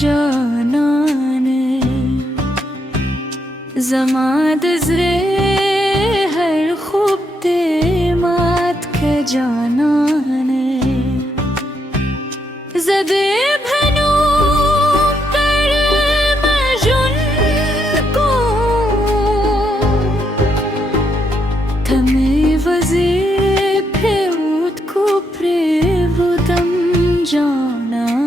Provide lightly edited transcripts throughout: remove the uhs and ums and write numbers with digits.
جانانه زماد زره هر خوب دیمات که جانانه زده بهنوم در مجون کن تمی وزی پیوت کو پریودم جانانه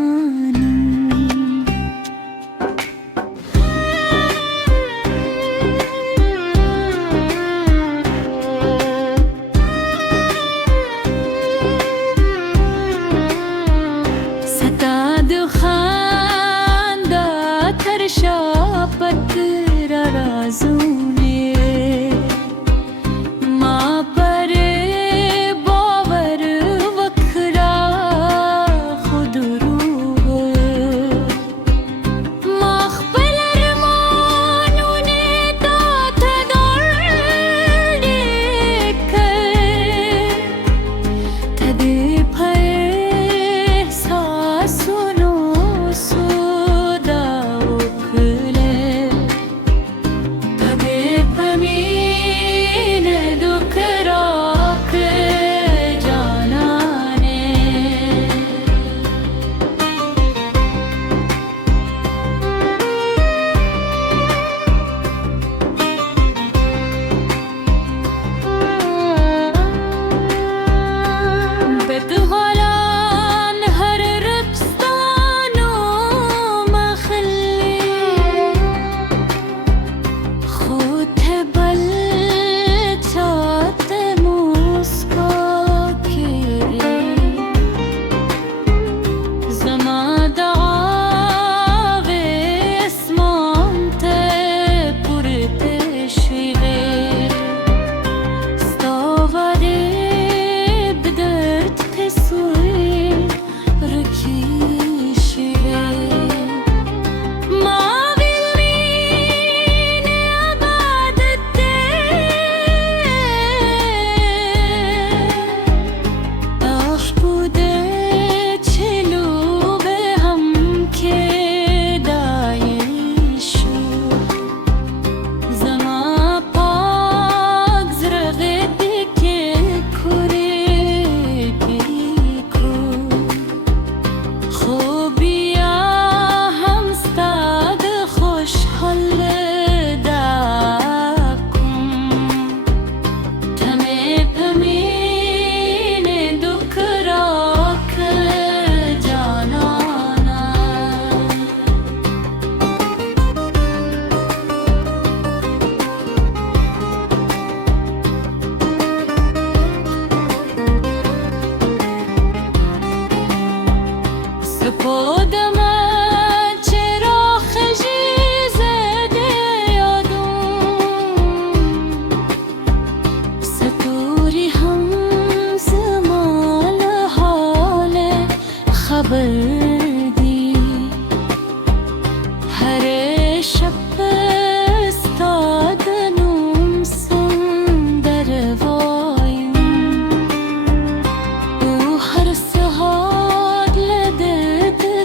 शापत राजूने माँ पर बावर वखरा खुद रूह मखबल अरमानों ने तात दौड़ कर तदे भय सासुनो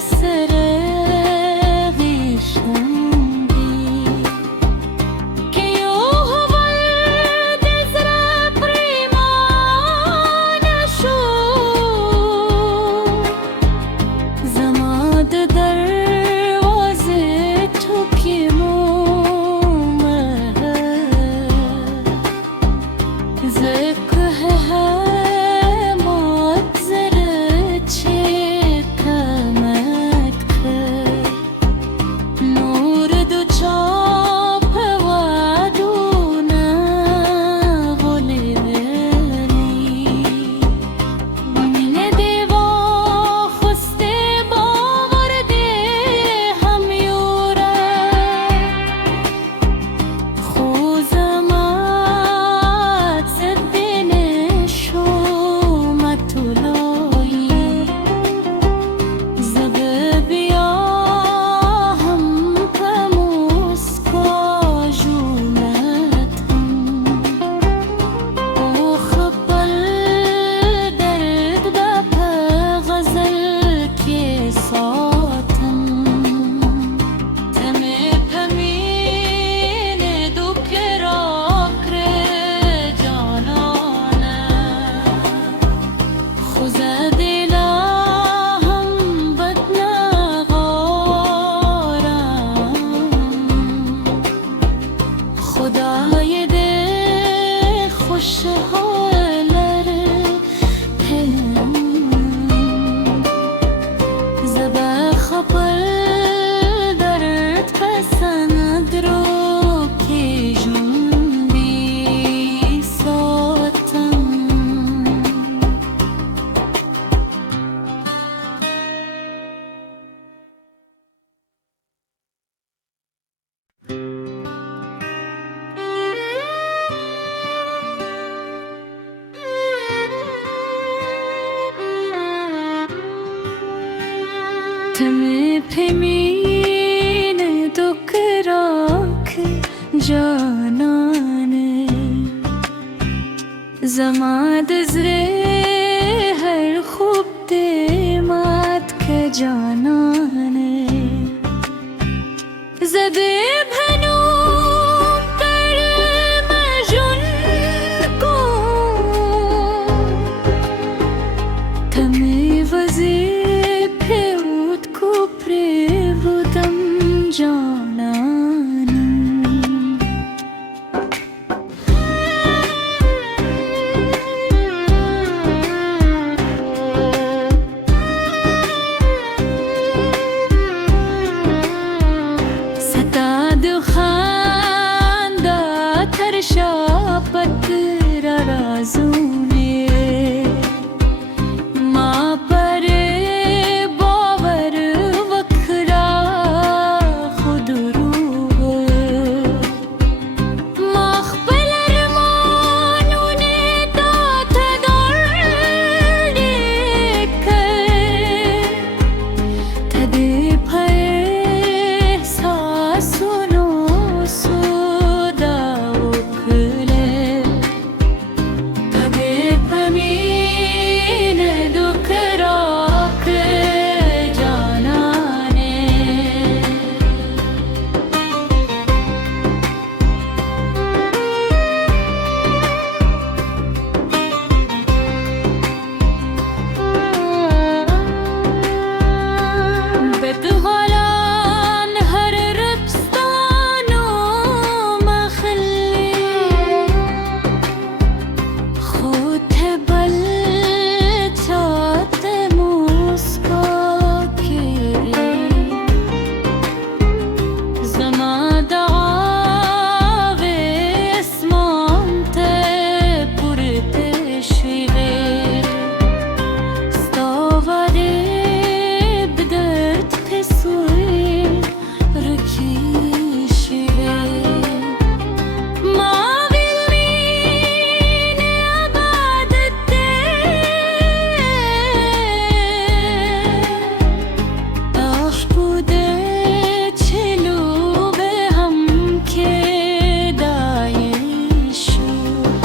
Sır تمه پمین دکراک جانانه زماد زره هر خوب دیمات که جانانه زده بھنوم پر مجن کو تمه وظیفه کو پریودم جانانه ستاد خاندا ترشاپت رازونه ما پر باور وکرا خود روح ما خپل ارمانونه تا تدرد کر تدی پای ساسونو سودا وکله تدی پمین دکراک جانانه بتغلان هر ربستانو مخلي خود بل چات موسکا کری زما دعاوی اسمان ته پورته شوی ستاوری بدرد پسوی رکی شوی ما ویلین عبادت آخ بوده چلو به هم که دایر شد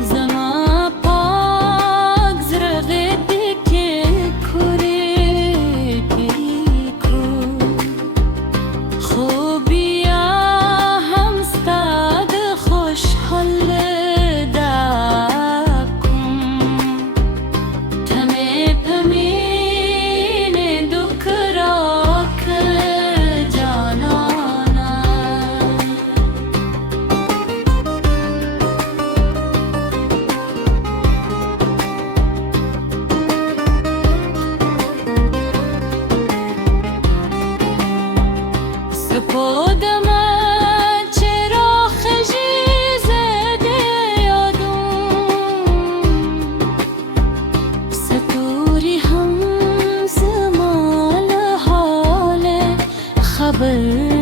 زما پاک زرغتی که کوری کو خوبیا هم ستاد خوشحال داکم تمه پمین دکراک جانانا سپودم چرا خجیزده یادم ستوری هم زمان حال خبر